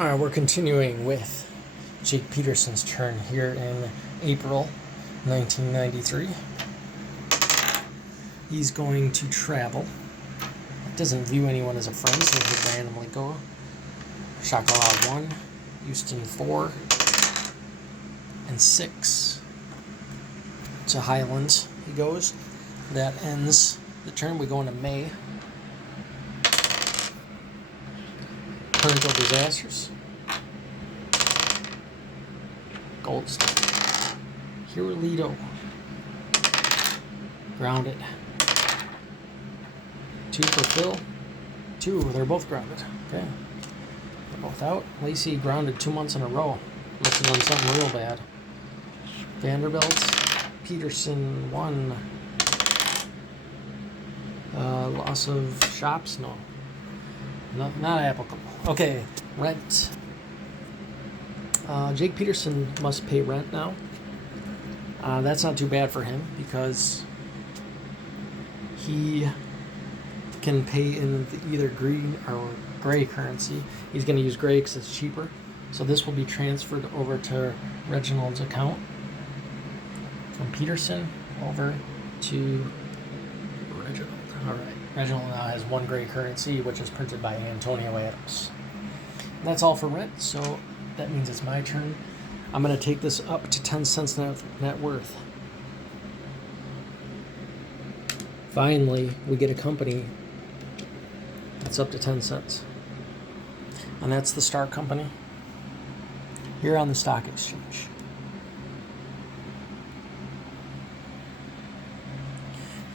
We're continuing with Jake Peterson's turn here in April 1993. He's going to travel. Doesn't view anyone as a friend, so he'll randomly go. Shakalau 1, Houston 4, and 6. To Highlands he goes. That ends the turn. We go into May. Parental Disasters. Goldstein. Hirolito. Grounded. 2 for Phil. 2, they're both grounded. Okay. They're both out. Lacey grounded 2 months in a row. Must have done something real bad. Vanderbilt. Peterson 1. Loss of shops? No. Not applicable. Okay, rent. Jake Peterson must pay rent now. That's not too bad for him because he can pay in either green or gray currency. He's going to use gray because it's cheaper. So this will be transferred over to Reginald's account. From Peterson over to Reginald. All right. Reginald now has 1 gray currency, which is printed by Antonio Adams. And that's all for rent, so that means it's my turn. I'm going to take this up to 10 cents net worth. Finally, we get a company that's up to 10 cents. And that's the Star Company here on the stock exchange.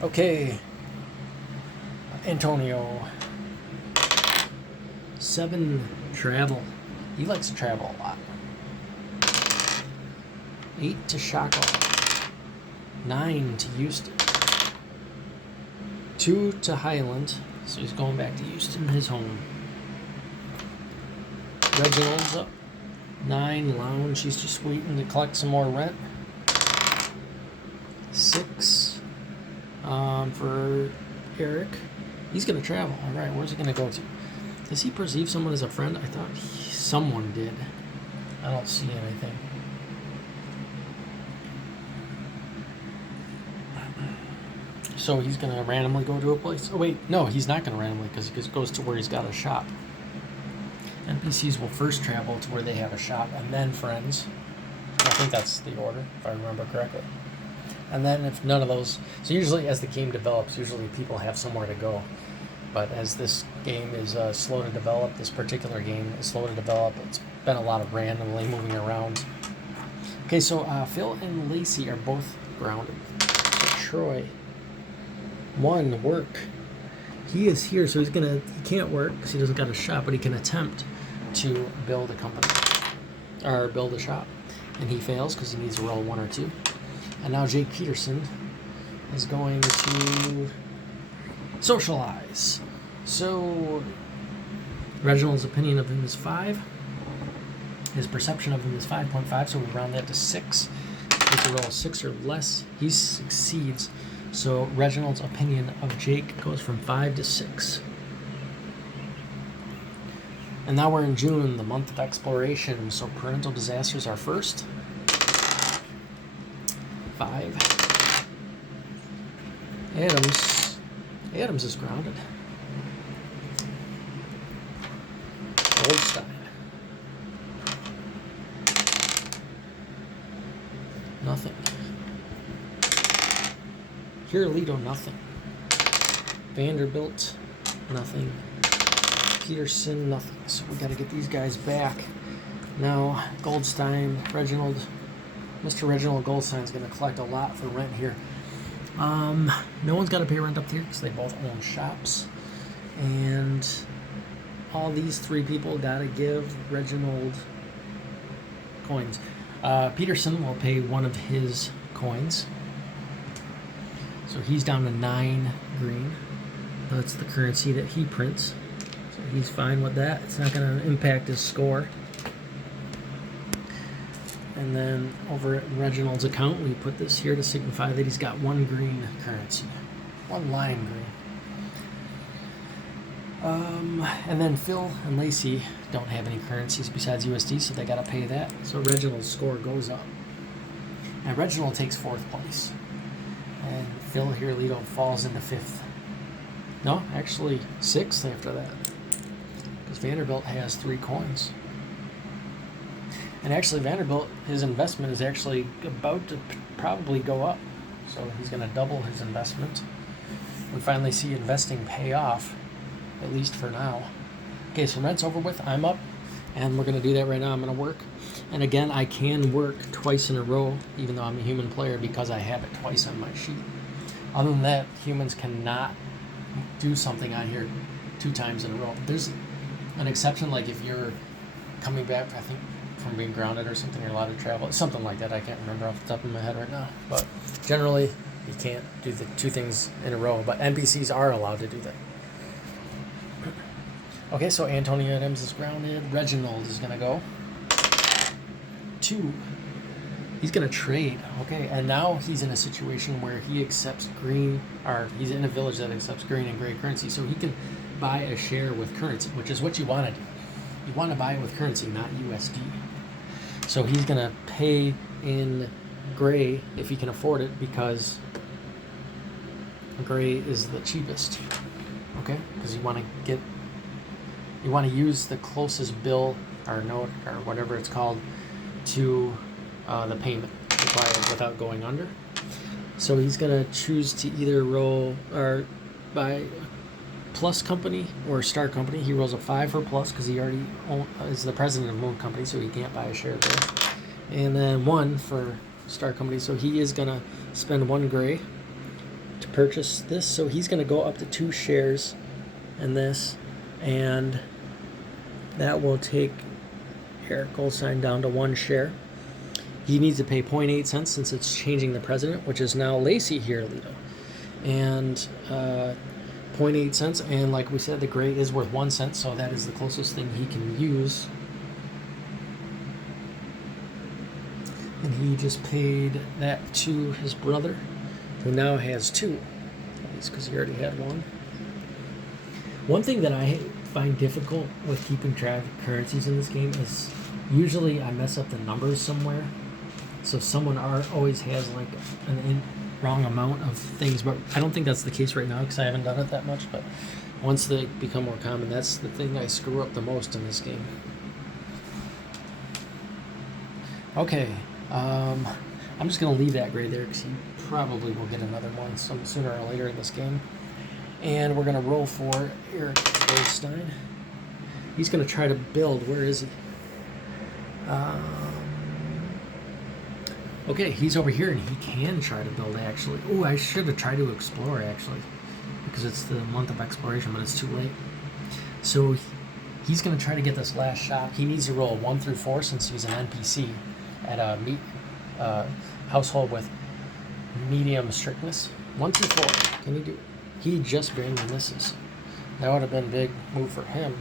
Okay. Antonio. 7, travel. He likes to travel a lot. 8 to Shako. 9 to Houston. 2 to Highland. So he's going back to Houston, his home. Reginald's up. 9, lounge. He's just waiting to collect some more rent. 6 for Eric. He's going to travel. All right, where's he going to go to? Does he perceive someone as a friend? I thought someone did. I don't see anything. So he's going to randomly go to a place. Oh, wait. No, he's not going to randomly because he goes to where he's got a shop. NPCs will first travel to where they have a shop and then friends. I think that's the order, if I remember correctly. And then if none of those... So usually as the game develops, usually people have somewhere to go. But as this game is slow to develop, this particular game is slow to develop, it's been a lot of randomly moving around. Okay, so Phil and Lacey are both grounded. So Troy, 1, work. He is here, so he can't work because he doesn't got a shop, but he can attempt to build a company or build a shop. And he fails because he needs to roll 1 or 2. And now Jake Peterson is going to socialize. So Reginald's opinion of him is 5. His perception of him is 5.5, so we round that to 6. If he rolls 6 or less, he succeeds. So Reginald's opinion of Jake goes from 5 to 6. And now we're in June, the month of exploration. So parental disasters are first. 5. Adams is grounded. Goldstein. Nothing. Hirolito, nothing. Vanderbilt, nothing. Peterson, nothing. So we got to get these guys back. Now, Goldstein, Reginald. Mr. Reginald Goldstein's going to collect a lot for rent here. No one's got to pay rent up here because they both own shops. And all these 3 people got to give Reginald coins. Peterson will pay 1 of his coins. So he's down to 9 green. That's the currency that he prints. So he's fine with that. It's not going to impact his score. And then over at Reginald's account, we put this here to signify that he's got 1 green currency. 1 lime green. And then Phil and Lacey don't have any currencies besides USD, so they got to pay that. So Reginald's score goes up. And Reginald takes 4th place. And Phil Hirolito falls into 5th. No, actually 6th after that. Because Vanderbilt has 3 coins. And actually Vanderbilt, his investment is actually about to probably go up. So he's going to double his investment. We finally see investing pay off, at least for now. Okay, so rent's over with. I'm up, and we're going to do that right now. I'm going to work. And again, I can work twice in a row, even though I'm a human player, because I have it twice on my sheet. Other than that, humans cannot do something on here 2 times in a row. There's an exception, like if you're coming back, I think, from being grounded or something, you're allowed to travel. Something like that. I can't remember off the top of my head right now. But generally, you can't do the 2 things in a row. But NPCs are allowed to do that. Okay, so Antonio Adams is grounded. Reginald is going to go. 2. He's going to trade. Okay, and now he's in a situation where he accepts green, or he's in a village that accepts green and gray currency, so he can buy a share with currency, which is what you want to do. You want to buy it with currency, not USD. So he's going to pay in gray if he can afford it, because gray is the cheapest. Okay, because you want to use the closest bill or note or whatever it's called to the payment required without going under. So he's going to choose to either roll or buy Plus Company or Star Company. He rolls a 5 for Plus because he already is the president of Moon Company, so he can't buy a share there. And then 1 for Star Company, so he is going to spend 1 gray to purchase this. So he's going to go up to 2 shares in this, and that will take Eric Goldstein down to 1 share. He needs to pay 0.8 cents since it's changing the president, which is now Lacey Hirolito. And 0.8 cents, and like we said, the gray is worth 1 cent, so that is the closest thing he can use. And he just paid that to his brother, who now has 2, at least because he already had 1. One thing that I find difficult with keeping track of currencies in this game is usually I mess up the numbers somewhere. So someone always has like an wrong amount of things, but I don't think that's the case right now because I haven't done it that much. But once they become more common, that's the thing I screw up the most in this game. Okay, I'm just going to leave that gray there because he probably will get another one sooner or later in this game. And we're going to roll for Eric Goldstein. He's going to try to build. Where is he? Okay, he's over here, and he can try to build, actually. Oh, I should have tried to explore, actually, because it's the month of exploration, but it's too late. So he's going to try to get this last shop. He needs to roll 1 through 4 since he's an NPC at a household with medium strictness. 1 through 4. Can he do it? He just barely misses. That would have been a big move for him.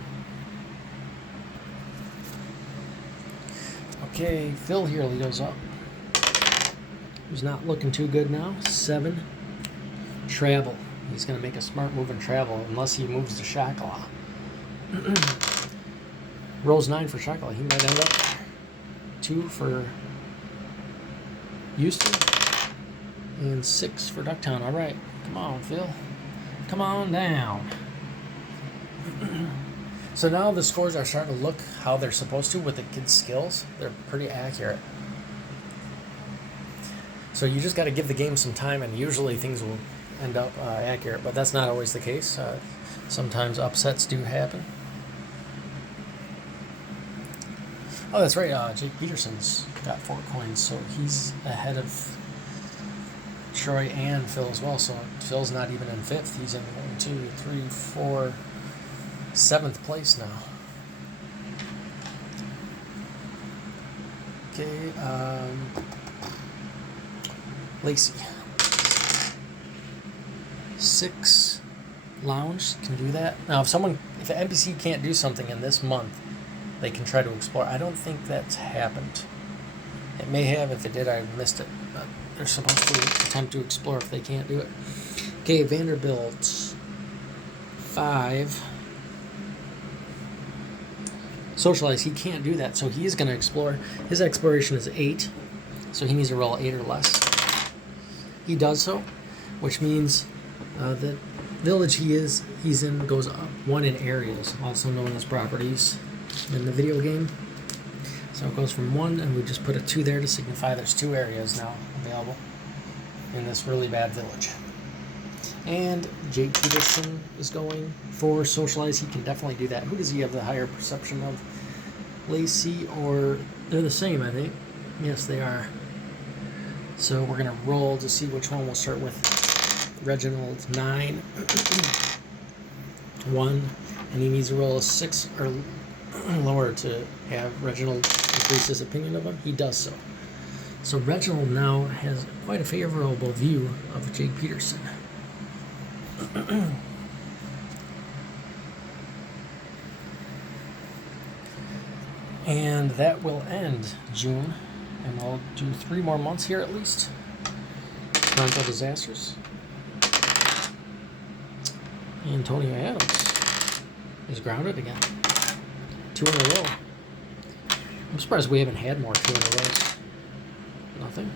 Okay, Phil Hirolito's up. He's not looking too good now. 7. Travel. He's going to make a smart move and travel unless he moves to Shakala. Rolls 9 for Shakala. He might end up 2 for Houston and 6 for Ducktown. All right. Come on, Phil. Come on down. So now the scores are starting to look how they're supposed to with the kids' skills. They're pretty accurate. So you just got to give the game some time, and usually things will end up accurate, but that's not always the case. Sometimes upsets do happen. Oh, that's right. Jake Peterson's got 4 coins, so he's ahead of Troy and Phil as well. So Phil's not even in 5th. He's in 1, 2, 3, 4, 7th place now. Okay. Lacey. 6 lounge can do that. Now, if an NPC can't do something in this month, they can try to explore. I don't think that's happened. It may have. If it did, I missed it. But they're supposed to attempt to explore if they can't do it. Okay, Vanderbilt. 5. socialize, he can't do that. So he is going to explore. His exploration is 8, so he needs to roll 8 or less. He does so, which means the village he's in goes up 1 in areas, also known as properties in the video game. So it goes from 1, and we just put a 2 there to signify there's 2 areas now available in this really bad village. And Jake Peterson is going for socialize. He can definitely do that. Who does he have the higher perception of? Lacey, or they're the same, I think. Yes, they are. So we're going to roll to see which one we'll start with. Reginald, 9. 1. And he needs to roll a 6 or lower to have Reginald increase his opinion of him. He does so. So Reginald now has quite a favorable view of Jake Peterson. And that will end June, and we'll do 3 more months here at least. Toronto disasters. Antonio Adams is grounded again. 2 in a row. I'm surprised we haven't had more 2 in a row. Nothing.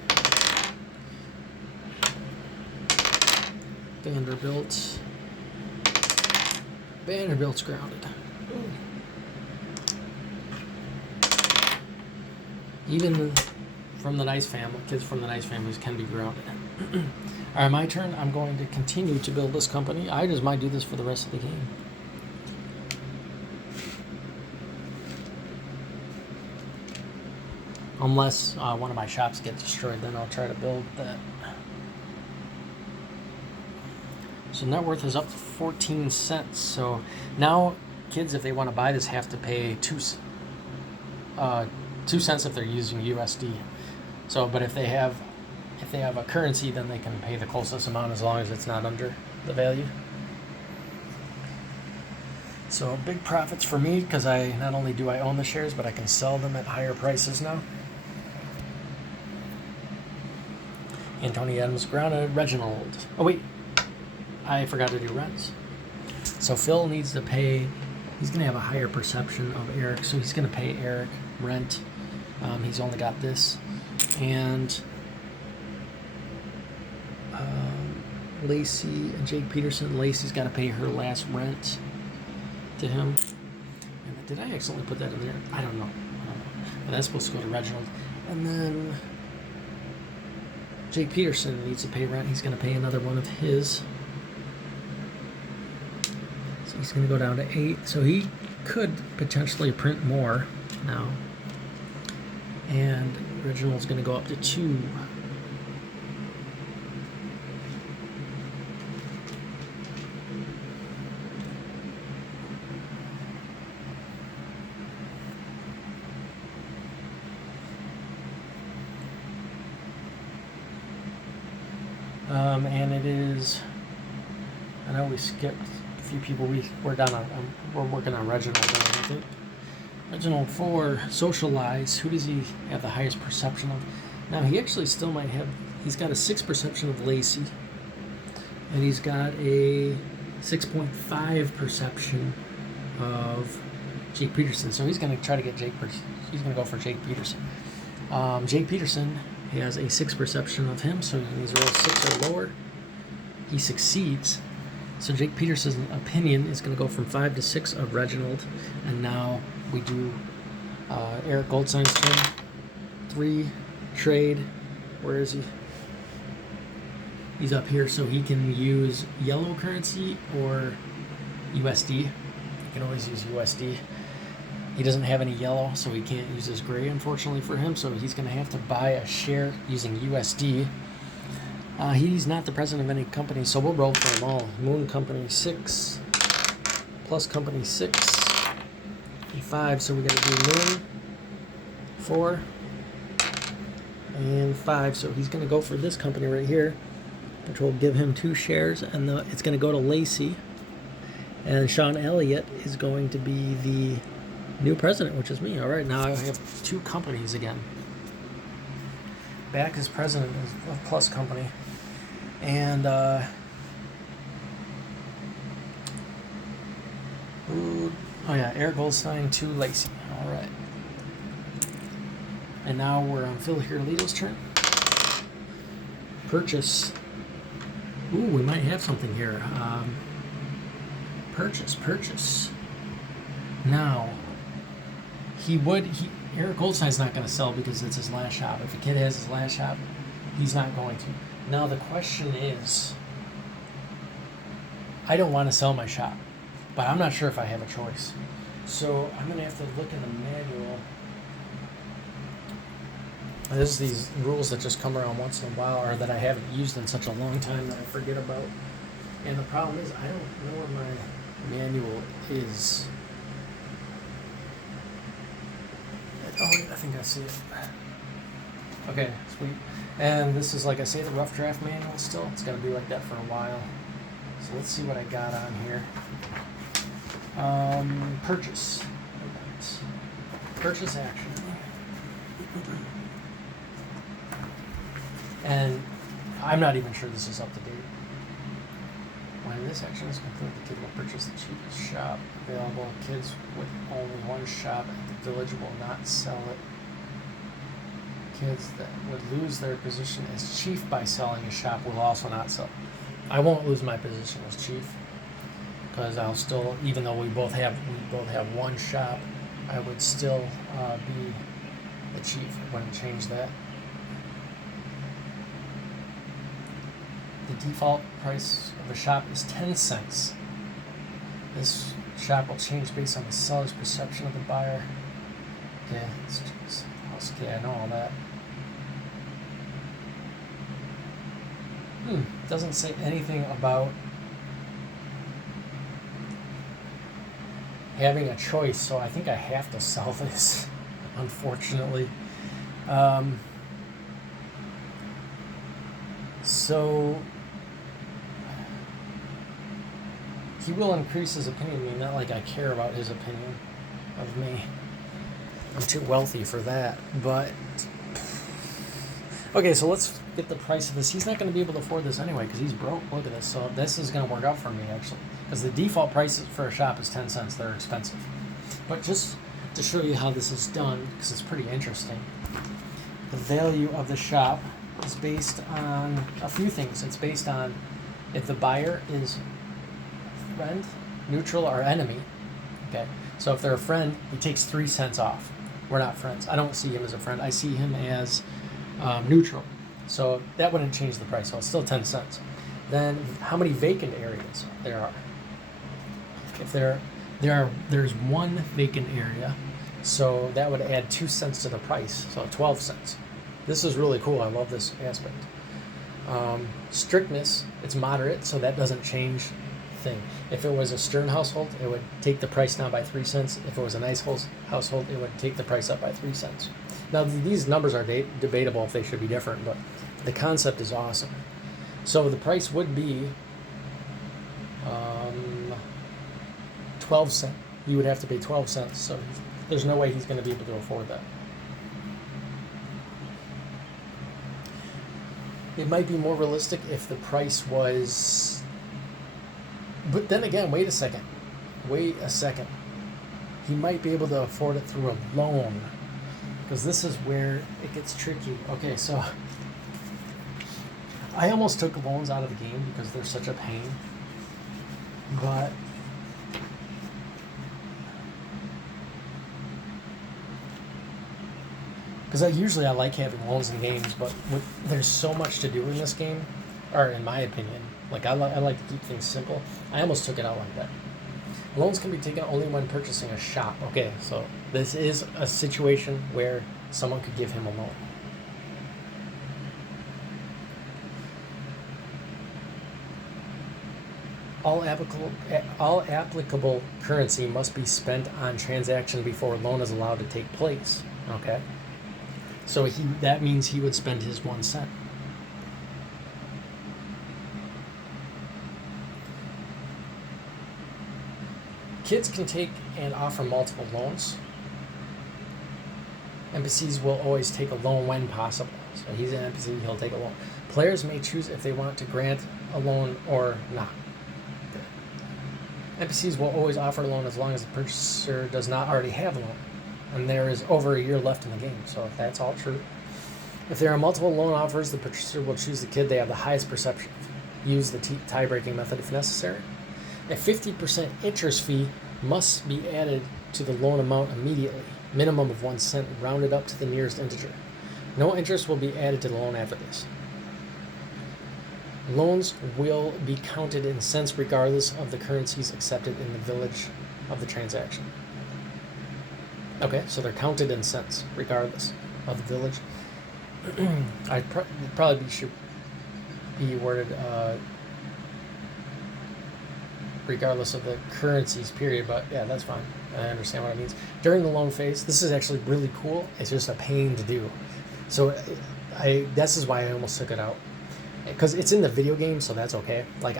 Vanderbilt's grounded. Ooh. Even from the nice family, kids from the nice families can be grounded. All right, my turn. I'm going to continue to build this company. I just might do this for the rest of the game. Unless one of my shops gets destroyed, then I'll try to build that. So net worth is up to 14 cents. So now kids, if they want to buy this, have to pay 2 cents if they're using USD. So, but if they have a currency, then they can pay the closest amount as long as it's not under the value. So big profits for me, because not only do I own the shares, but I can sell them at higher prices now. Anthony Adams grounded. Reginald. Oh wait, I forgot to do rents. So Phil needs to pay. He's going to have a higher perception of Eric, so he's going to pay Eric rent. He's only got this, and Lacey and Jake Peterson. Lacey's got to pay her last rent to him. And did I accidentally put that in there? I don't know. But that's supposed to go to Reginald. And then Jake Peterson needs to pay rent. He's going to pay another one of his. So he's going to go down to 8. So he could potentially print more now. And Reginald's going to go up to 2. And it is, I know we skipped a few people. We're working on Reginald now, I think. Reginald 4, socialize. Who does he have the highest perception of? Now he actually still might have, he's got a 6 perception of Lacey. And he's got a 6.5 perception of Jake Peterson. So he's going to try to get he's going to go for Jake Peterson. Jake Peterson has a 6 perception of him, so he needs to roll 6 or lower. He succeeds. So Jake Peterson's opinion is going to go from 5 to 6 of Reginald. And now we do Eric Goldstein's turn. 3, trade. Where is he? He's up here, so he can use yellow currency or USD. He can always use USD. He doesn't have any yellow, so he can't use his gray, unfortunately for him, so he's going to have to buy a share using USD. He's not the president of any company, so we'll roll for them all. Moon Company 6, Plus Company 6, and 5, so we got to do Moon 4, and 5, so he's going to go for this company right here, which will give him 2 shares, and it's going to go to Lacey, and Sean Elliott is going to be the new president, which is me. All right, now I have 2 companies again. Back as president of Plus Company. And Eric Goldstein to Lacey. All All right. And now we're on Phil Hirolito's turn. Purchase. Ooh, we might have something here. Purchase. Now, Eric Goldstein's not going to sell because it's his last shop. If a kid has his last shop, he's not going to. Now the question is, I don't want to sell my shop, but I'm not sure if I have a choice. So I'm going to have to look in the manual. There's these rules that just come around once in a while, or that I haven't used in such a long time that I forget about. And the problem is, I don't know where my manual is. Oh, wait, I think I see it. Okay, sweet. And this is, like I say, the rough draft manual still. It's going to be like that for a while. So let's see what I got on here. Purchase. Purchase action. And I'm not even sure this is up to date. When this action is complete, the kid will purchase the cheapest shop available. Kids with only one shop at the village will not sell it. Kids that would lose their position as chief by selling a shop will also not sell. I won't lose my position as chief, because I'll still, even though we both have one shop, I would still be the chief. I wouldn't change that. The default price of a shop is 10 cents. This shop will change based on the seller's perception of the buyer. Okay, okay, I know all that. Doesn't say anything about having a choice, so I think I have to sell this, unfortunately. So he will increase his opinion of me, not like I care about his opinion of me. I'm too wealthy for that, but okay, so let's get the price of this. He's not going to be able to afford this anyway because he's broke. Look at this. So this is going to work out for me, actually, because the default price for a shop is 10 cents. They're expensive. But just to show you how this is done, because it's pretty interesting, the value of the shop is based on a few things. It's based on if the buyer is friend, neutral, or enemy. Okay, so if they're a friend, he takes 3 cents off. We're not friends. I don't see him as a friend. I see him as neutral. So that wouldn't change the price. So it's still 10 cents. Then how many vacant areas there are? If there's one vacant area, so that would add 2 cents to the price. So 12 cents. This is really cool. I love this aspect. Strictness, it's moderate, so that doesn't change the thing. If it was a Stern household, it would take the price down by 3 cents. If it was a nice household, it would take the price up by 3 cents. Now, these numbers are debatable if they should be different, but the concept is awesome. So the price would be 12 cents. You would have to pay 12 cents, so there's no way he's going to be able to afford that. It might be more realistic if the price was... But then again, wait a second. He might be able to afford it through a loan, because this is where it gets tricky. Okay, so I almost took loans out of the game because they're such a pain. But because I like having loans in games, but there's so much to do in this game, or in my opinion. Like I like to keep things simple. I almost took it out like that. Loans can be taken only when purchasing a shop. Okay, so this is a situation where someone could give him a loan. All applicable currency must be spent on transaction before a loan is allowed to take place. Okay, so that means he would spend his 1 cent. Kids can take and offer multiple loans. NPCs will always take a loan when possible. So he's an NPC, he'll take a loan. Players may choose if they want to grant a loan or not. NPCs will always offer a loan as long as the purchaser does not already have a loan. and there is over a year left in the game, so if that's all true. If there are multiple loan offers, the purchaser will choose the kid they have the highest perception of. Use the tie-breaking method if necessary. A 50% interest fee must be added to the loan amount immediately, minimum of 1 cent, rounded up to the nearest integer. No interest will be added to the loan after this. Loans will be counted in cents regardless of the currencies accepted in the village of the transaction. Okay, so they're counted in cents regardless of the village. Probably should be worded regardless of the currencies, period, but yeah, that's fine. I understand what it means. During the loan phase, this is actually really cool. It's just a pain to do. So this is why I almost took it out. Because it's in the video game, so that's okay. Like,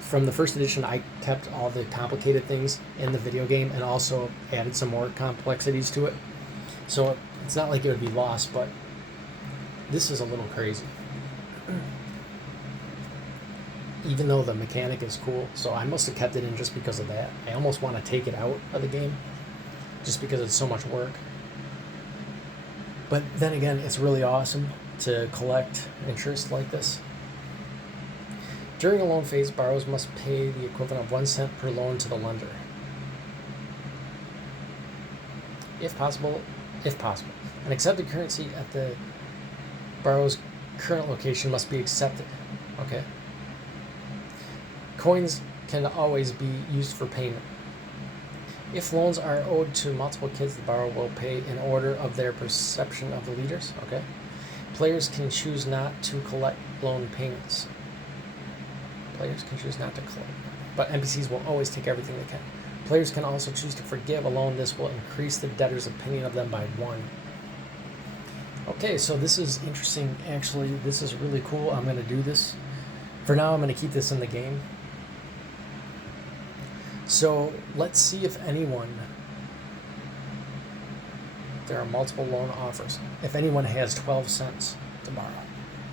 from the first edition, I kept all the complicated things in the video game and also added some more complexities to it. So it's not like it would be lost, but this is a little crazy. Even though the mechanic is cool, so I must have kept it in just because of that. I almost want to take it out of the game just because it's so much work. But then again, it's really awesome to collect interest like this. During a loan phase, borrowers must pay the equivalent of 1 cent per loan to the lender. If possible. An accepted currency at the borrower's current location must be accepted. Okay. Coins can always be used for payment. If loans are owed to multiple kids, the borrower will pay in order of their perception of the leaders. Okay. Players can choose not to collect loan payments. But NPCs will always take everything they can. Players can also choose to forgive a loan. This will increase the debtor's opinion of them by 1. Okay, so this is interesting. Actually, this is really cool. I'm going to do this. For now, I'm going to keep this in the game. So let's see if there are multiple loan offers. If anyone has 12 cents to borrow,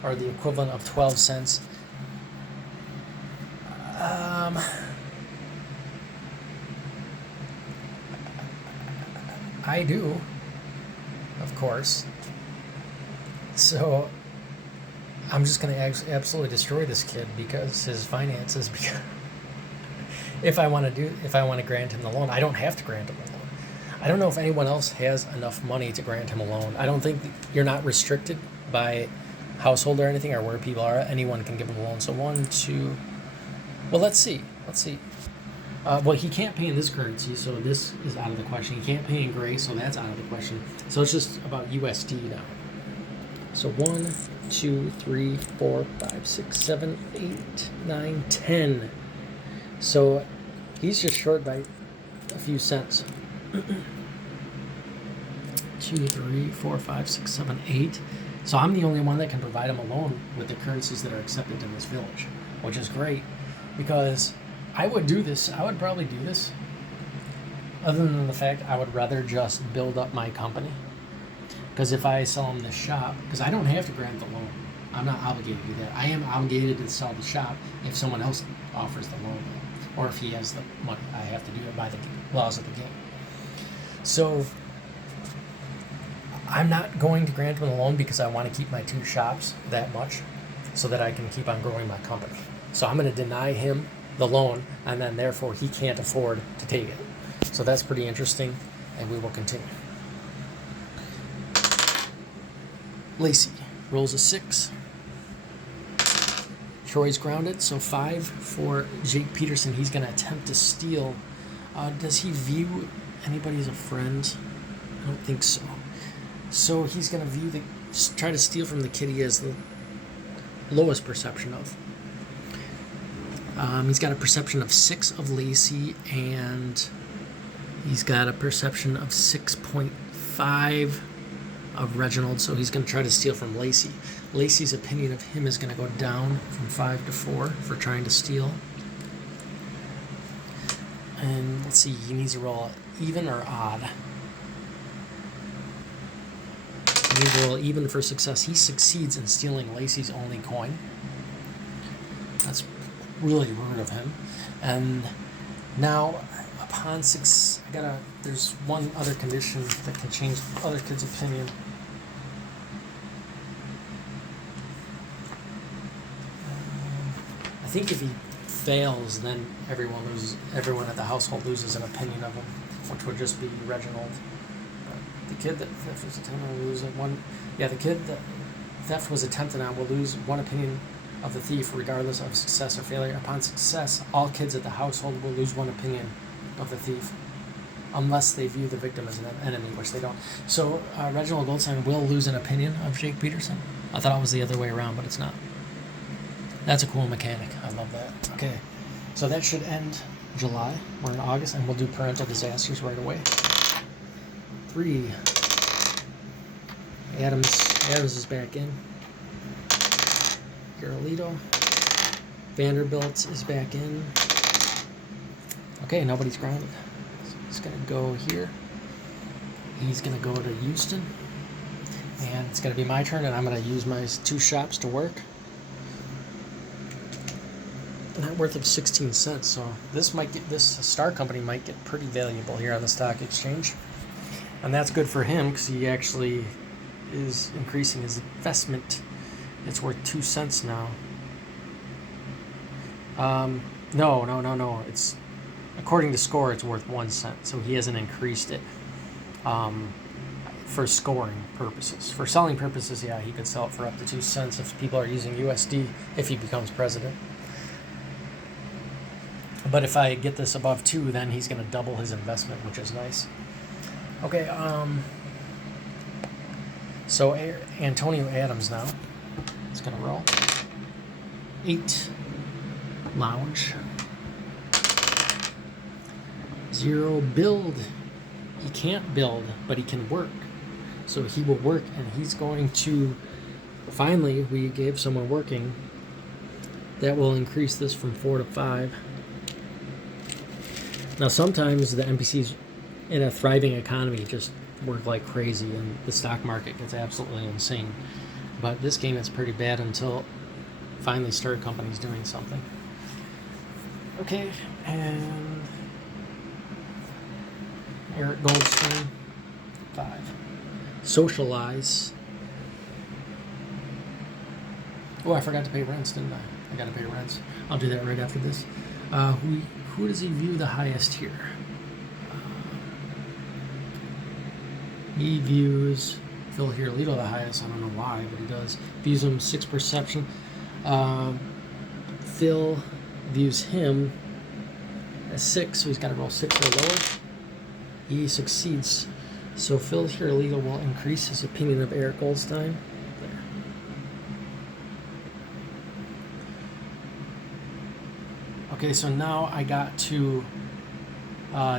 or the equivalent of 12 cents. I do, of course. So I'm just going to absolutely destroy this kid because his finances. Because if I want to grant him the loan, I don't have to grant him the loan. I don't know if anyone else has enough money to grant him a loan. I don't think you're not restricted by household or anything or where people are. Anyone can give him a loan. So 1, 2. Well, let's see. Well, he can't pay in this currency, so this is out of the question. He can't pay in gray, so that's out of the question. So it's just about USD now. So 1, 2, 3, 4, 5, 6, 7, 8, 9, 10. So he's just short by a few cents. 2, 3, 4, 5, 6, 7, 8. So I'm the only one that can provide him a loan with the currencies that are accepted in this village, which is great because I would do this. I would probably do this. Other than the fact I would rather just build up my company. Because if I sell him this shop, because I don't have to grant the loan. I'm not obligated to do that. I am obligated to sell the shop if someone else offers the loan. Or if he has the money. I have to do it by the laws of the game. So I'm not going to grant him a loan because I want to keep my 2 shops that much so that I can keep on growing my company. So I'm going to deny him the loan, and then therefore he can't afford to take it. So that's pretty interesting, and we will continue. Lacey rolls a 6. Troy's grounded, so 5 for Jake Peterson. He's going to attempt to steal. Does he view anybody as a friend? I don't think so. So he's going to try to steal from the kid he has the lowest perception of. He's got a perception of 6 of Lacey, and he's got a perception of 6.5 of Reginald, so he's going to try to steal from Lacey. Lacey's opinion of him is going to go down from 5 to 4 for trying to steal. And let's see, he needs to roll even or odd. He needs to roll even for success. He succeeds in stealing Lacey's only coin. That's really rude of him. And now upon six, there's one other condition that can change the other kid's opinion. I think if he fails, then everyone at the household loses an opinion of him, which would just be Reginald. The kid that theft was attempted on will lose one. Yeah, the kid that theft was attempted on will lose one opinion of the thief, regardless of success or failure. Upon success, all kids at the household will lose one opinion of the thief, unless they view the victim as an enemy, which they don't. So Reginald Goldstein will lose an opinion of Jake Peterson. I thought it was the other way around, but it's not. That's a cool mechanic. I love that. Okay, so that should end July. We're in August, and we'll do parental disasters right away. 3. Adams is back in. Garolito. Vanderbilt is back in. Okay, nobody's grounded. So he's going to go here. He's going to go to Houston. And it's going to be my turn, and I'm going to use my 2 shops to work. Net worth of 16 cents, so this Star Company might get pretty valuable here on the stock exchange. And that's good for him because he actually is increasing his investment. It's worth 2 cents now. No. It's according to Score, it's worth 1 cent. So he hasn't increased it for scoring purposes. For selling purposes, yeah, he could sell it for up to 2 cents if people are using USD if he becomes president. But if I get this above 2, then he's going to double his investment, which is nice. Okay, so Antonio Adams now. It's going to roll. 8. Lounge. 0. Build. He can't build, but he can work. So he will work, and he's going to... Finally, we gave someone working. That will increase this from 4 to 5. Now, sometimes the NPCs in a thriving economy just work like crazy, and the stock market gets absolutely insane. But this game is pretty bad until finally Star Company's doing something. Okay, and Eric Goldstein, 5. Socialize. Oh, I forgot to pay rents, didn't I? I got to pay rents. I'll do that right after this. Who does he view the highest here? He views Phil Hirolito the highest. I don't know why, but he does. Views him 6 perception. Phil views him as 6, so he's got to roll 6 or lower. He succeeds. So Phil Hirolito will increase his opinion of Eric Goldstein. Okay, so now I got to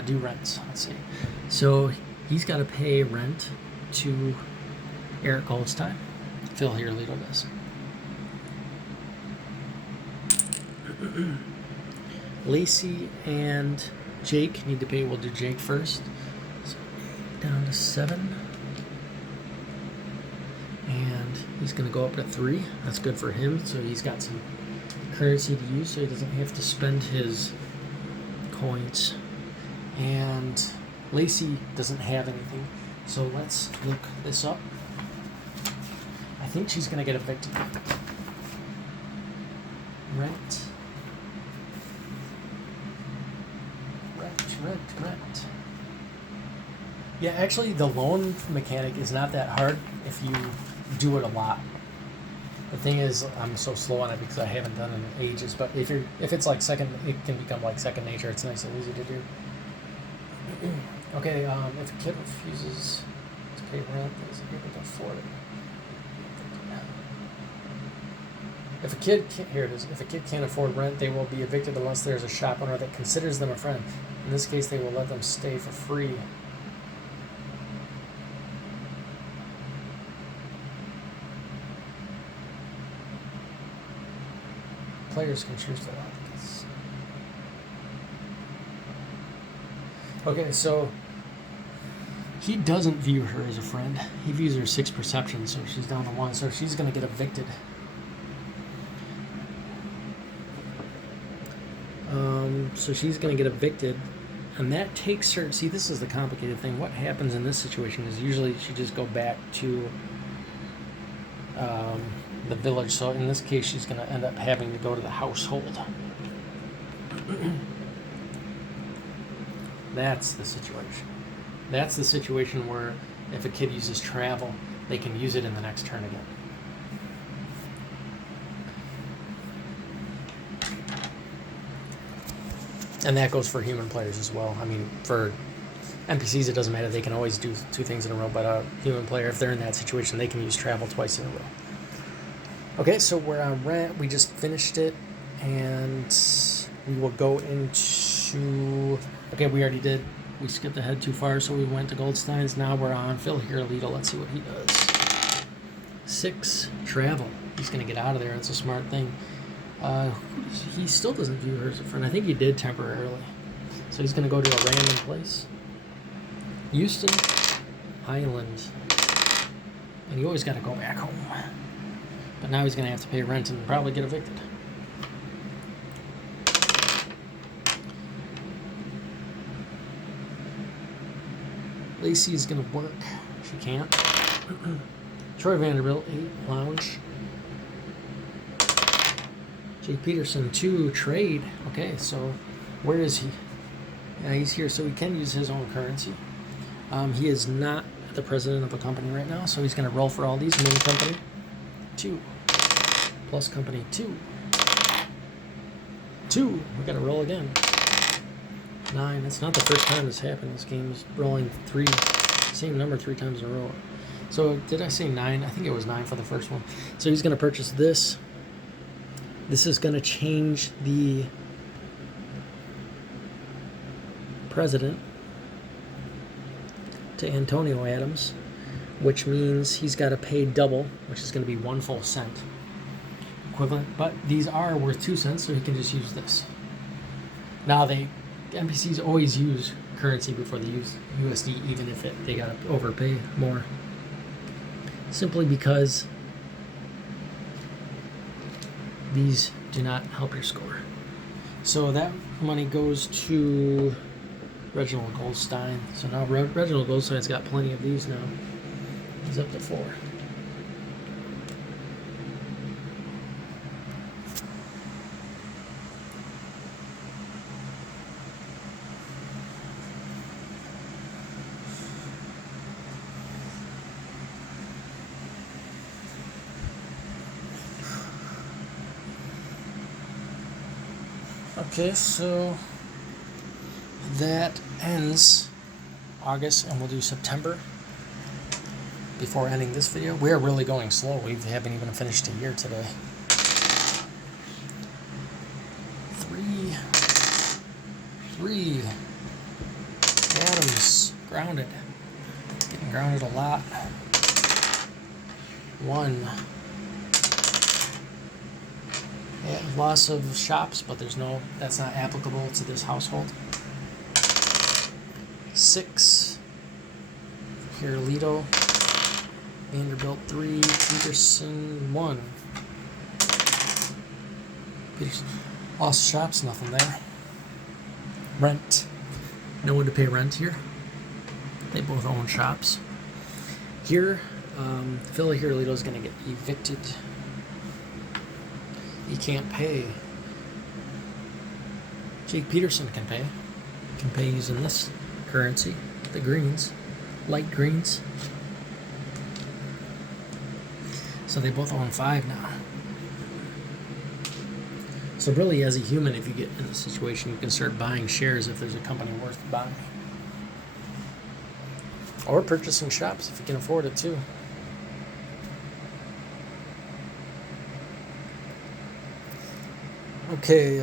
do rents. Let's see. So he's got to pay rent to Eric Goldstein. Phil Hirolito does. Lacey and Jake need to pay. We'll do Jake first. So down to 7. And he's going to go up to 3. That's good for him. So he's got some currency to use, so he doesn't have to spend his coins. And Lacey doesn't have anything, so let's look this up. I think she's going to get evicted. Rent. Yeah, actually, the loan mechanic is not that hard if you do it a lot. The thing is, I'm so slow on it because I haven't done it in ages. But if it's like it can become like second nature. It's nice and easy to do. Okay, if a kid refuses to pay rent, is able to afford it. If a kid can't afford rent, they will be evicted unless there's a shop owner that considers them a friend. In this case, they will let them stay for free. Players can choose to allow this. Okay, so he doesn't view her as a friend. He views her 6 perception, so she's down to 1. So she's going to get evicted. So she's going to get evicted And that takes her. See, this is the complicated thing. What happens in this situation is usually she just go back to the village. So in this case, she's going to end up having to go to the household. That's the situation. That's the situation where if a kid uses travel, they can use it in the next turn again. And that goes for human players as well. I mean, for NPCs, it doesn't matter. They can always do 2 things in a row. But a human player, if they're in that situation, they can use travel twice in a row. Okay, so we're on rent. We just finished it. And we will go into... Okay, we already did. We skipped ahead too far, so we went to Goldstein's. Now we're on Phil Hirulido. Let's see what he does. 6, travel. He's going to get out of there. It's a smart thing. He still doesn't view her as a friend. I think he did temporarily. So he's going to go to a random place. Houston, Highland. And you always got to go back home. But now he's going to have to pay rent and probably get evicted. Lacey's going to work. She can't. Troy Vanderbilt, 8, lounge. Jake Peterson, 2, trade. Okay, so where is he? Yeah, he's here, so he can use his own currency. He is not the president of a company right now, so he's going to roll for all these. Main company, 2. Plus company, 2. 2. We're going to roll again. 9. It's not the first time this happened. This game is rolling 3, same number 3 times in a row. So did I say 9? I think it was 9 for the first one. So he's going to purchase this. This is going to change the president to Antonio Adams, which means he's got to pay double, which is going to be 1 full cent equivalent. But these are worth 2 cents, so he can just use this. Now NPCs always use currency before they use USD, even if they got to overpay more, simply because these do not help your score. So that money goes to Reginald Goldstein. So now Reginald Goldstein's got plenty of these now. He's up to 4. Okay, so that ends August, and we'll do September before ending this video. We are really going slow. We haven't even finished a year today. 3. Adams, grounded. Getting grounded a lot. 1. Yeah, loss of shops, but that's not applicable to this household. 6. Hirulido. Vanderbilt, 3. Peterson, 1. Peterson. Lost shops, nothing there. Rent. No one to pay rent here. They both own shops. Here, Phil Hirulido is going to get evicted. He can't pay. Jake Peterson can pay. Can pay using this currency, the greens, light greens. So they both own 5 now. So really, as a human, if you get in this situation, you can start buying shares if there's a company worth buying. Or purchasing shops if you can afford it too. Okay,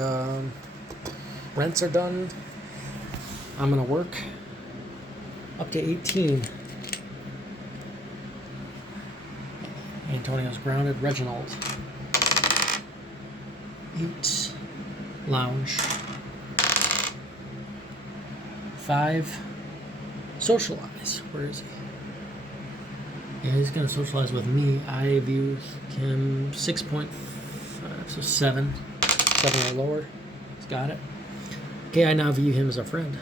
rents are done. I'm going to work up to 18. Antonio's grounded. Reginald. 8. Lounge. 5. Socialize. Where is he? Yeah, he's going to socialize with me. I view him 6.5, so 7. 7 or lower. He's got it. Okay, I now view him as a friend.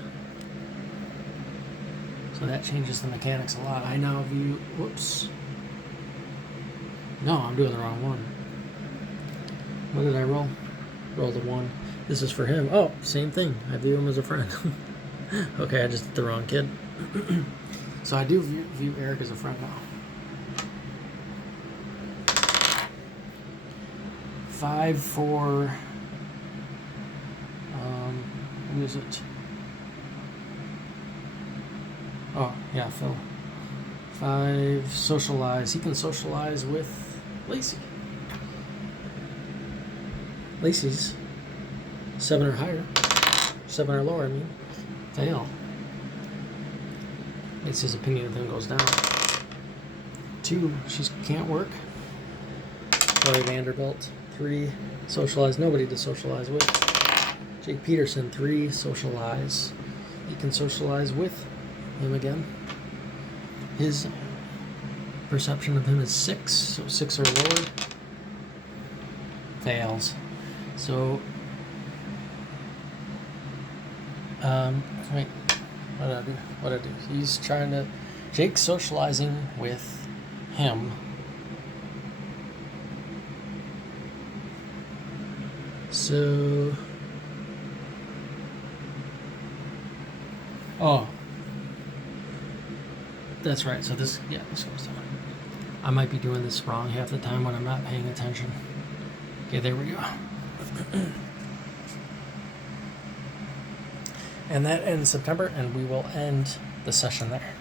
So that changes the mechanics a lot. I now view, whoops. No, I'm doing the wrong one. What did I roll? Roll the 1. This is for him. Oh, same thing. I view him as a friend. Okay, I just did the wrong kid. So I do view Eric as a friend now. 5 for, who is it? Oh, yeah, Phil. 5, socialize. He can socialize with Lacey. Lacey's 7 or higher. 7 or lower, I mean. Fail. Lacey's opinion of him goes down. 2, she can't work. Laurie Vanderbilt. 3, socialize. Nobody to socialize with. Jake Peterson. 3, socialize. He can socialize with him again. His perception of him is 6, so 6 or lower. Fails. So, wait, what did I do? What did I do? He's trying to, Jake's socializing with him. So, oh, that's right. So this goes down. I might be doing this wrong half the time when I'm not paying attention. Okay, there we go. And that ends September, and we will end the session there.